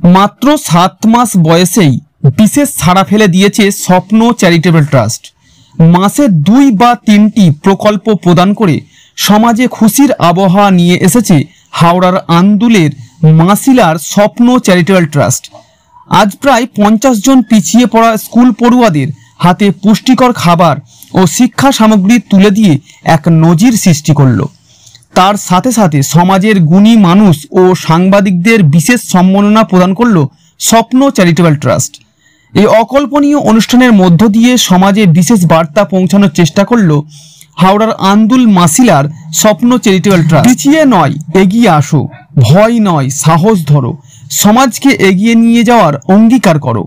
মাত্র 7 মাস বয়সেই বিশেষ ছাড়া ফেলে দিয়েছে স্বপ্ন চ্যারিটেবল ট্রাস্ট। মাসে 2 বা 3টি প্রকল্প প্রদান করে সমাজে খুশির আবহাওয়া নিয়ে এসেছে হাওড়ার আন্দুলের মাসিলার স্বপ্ন চ্যারিটেবল ট্রাস্ট। আজ প্রায় 50 জন পিছিয়ে পড়া স্কুল পড়ুয়াদের হাতে পুষ্টিকর খাবার ও শিক্ষা সামগ্রী তুলে দিয়ে এক নজির সৃষ্টি করল। তার সাথে সাথে সমাজের গুণী মানুষ ও সাংবাদিকদের বিশেষ সম্মাননা প্রদান করল স্বপ্ন চ্যারিটেবল ট্রাস্ট। এই অকল্পনীয় অনুষ্ঠানের মধ্য দিয়ে সমাজে বিশেষ বার্তা পৌঁছানোর চেষ্টা করল হাওড়ার আন্দুল মাসিলার স্বপ্ন চ্যারিটেবল ট্রাস্ট। পিছিয়ে নয়, এগিয়ে আসো, ভয় নয়, সাহস ধরো, সমাজকে এগিয়ে নিয়ে যাওয়ার অঙ্গীকার করো।